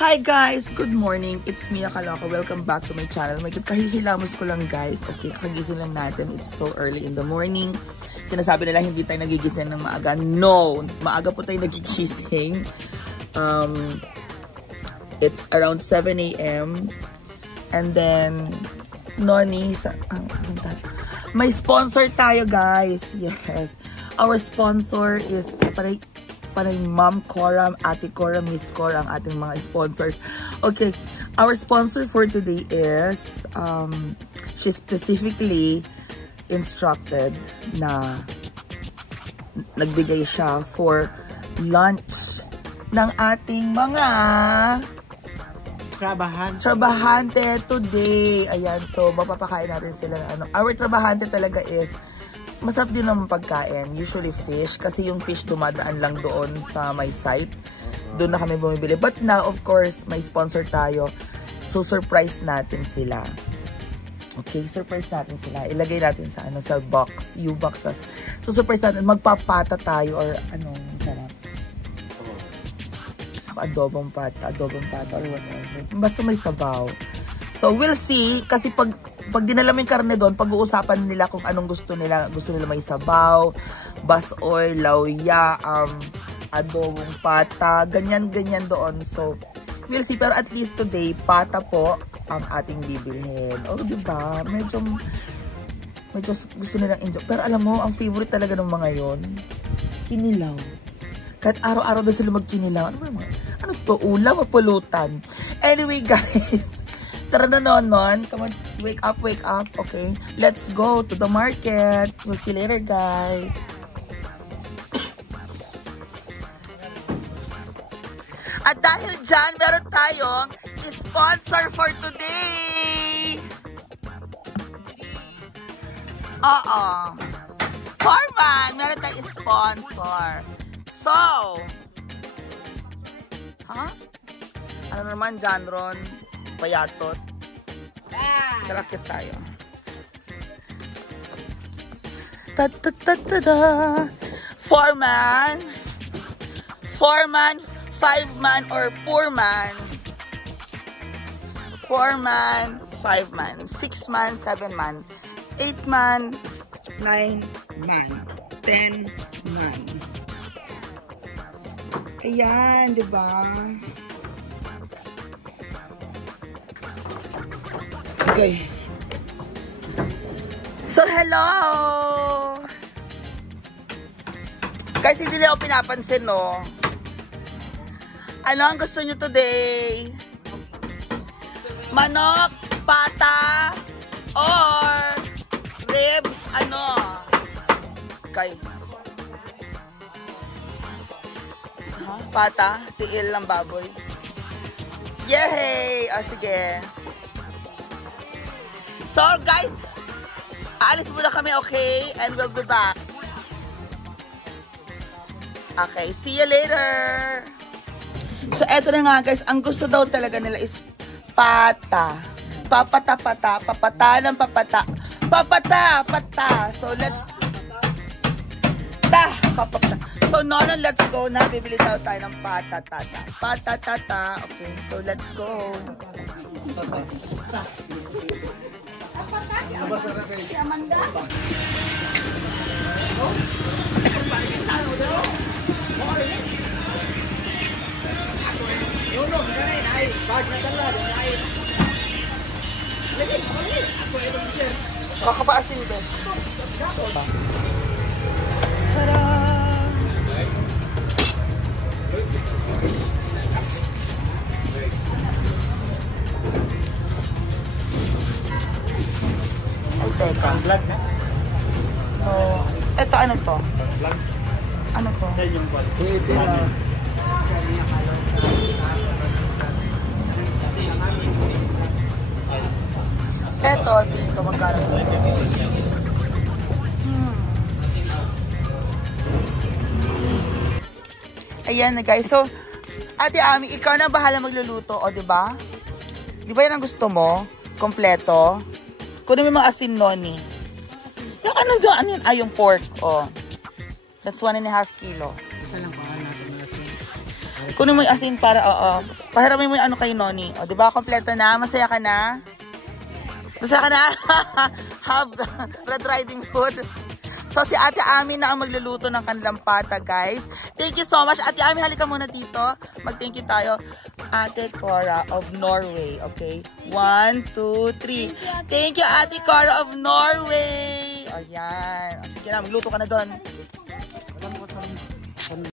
Hi guys! Good morning! It's Mia Kaloka. Welcome back to my channel. Medyo kahihilamos ko lang guys. Okay, kagising lang natin. It's so early in the morning. Sinasabi nila hindi tayo nagigising ng maaga. No! Maaga po tayo nagigising. It's around 7 a.m. And then, Noni, may sponsor tayo guys. Yes. Our sponsor is parang Ma'am Cora, Ate Cora, Miss Cora ang ating mga sponsors. Okay, our sponsor for today is, she specifically instructed na nagbigay siya for lunch ng ating mga trabahante today. Ayan, so mapapakain natin sila. Our trabahante talaga is masarap din naman pagkain. Usually fish. Kasi yung fish dumadaan lang doon sa my site. Doon na kami bumibili. But now, of course, may sponsor tayo. So, surprise natin sila. Okay, surprise natin sila. Ilagay natin sa sa box. U-box. So, surprise natin. Magpapata tayo or sarap. So, adobong pata or whatever. Basta may sabaw. So, we'll see. Kasi pag dinala mo yung karne doon, pag-uusapan nila kung anong gusto nila. Gusto nila may sabaw, basoy, lauya, adobong pata, ganyan-ganyan doon. So, we'll see. Pero at least today, pata po ang ating bibilhin. O, diba? Medyo gusto nilang enjoy. Pero alam mo, ang favorite talaga ng mga yon, kinilaw. Kahit araw-araw doon sila magkinilaw. Ano to? Ulam o pulutan? Anyway, guys. Tara na non. Come on, wake up. Okay, let's go to the market. We'll see you later, guys. At dahil dyan, meron tayong sponsor for today. Foreman, meron tayong sponsor. So, ano naman dyan, Ron? Payatot. Kalakit tayo. Foreman, 5-man or 4-man. 4-man, 5-man, 6-man, 7-man, 8-man, 9-man, 10-man. Ayan, diba? Okay. So, hello! Guys, hindi nila ako pinapansin, no? Ano ang gusto nyo today? Manok, pata, or ribs, Okay. Pata, tiil ng baboy. Yay! Sige. So guys, aalis muna kami, okay? And we'll be back. Okay, see you later. So eto na nga guys, ang gusto daw talaga nila is pata. Papata. So let's papata. So Nono, let's go na. Bibili daw tayo ng pata. Okay, so let's go. Kakapaasin best. Tara! Ay, teka. Ito, ano to? Ano to? Ito, dito, magkano dito? Ayan na guys. So, Ate Ami, ikaw na bahala magluluto, o diba? Diba yan ang gusto mo? Kompleto? Kunin mo yung mga asin, Noni. Yung ano dyan, yung pork, oh. That's 1.5 kilo. Kunin mo yung asin para, oo. Pahiramin mo yung ano kay Noni. O, diba? Kompleto na. Masaya ka na? Masaya ka na? Have Red Riding Hood. So, si Ate Ami na ang magluluto ng kanilang pata, guys. Thank you so much. Ate Ami, halika muna dito. Mag-thank you tayo. Ate Cora of Norway. Okay? 1, 2, 3. Thank you, Ate Cora of Norway. Ayan. Sige na, magluto ka na doon.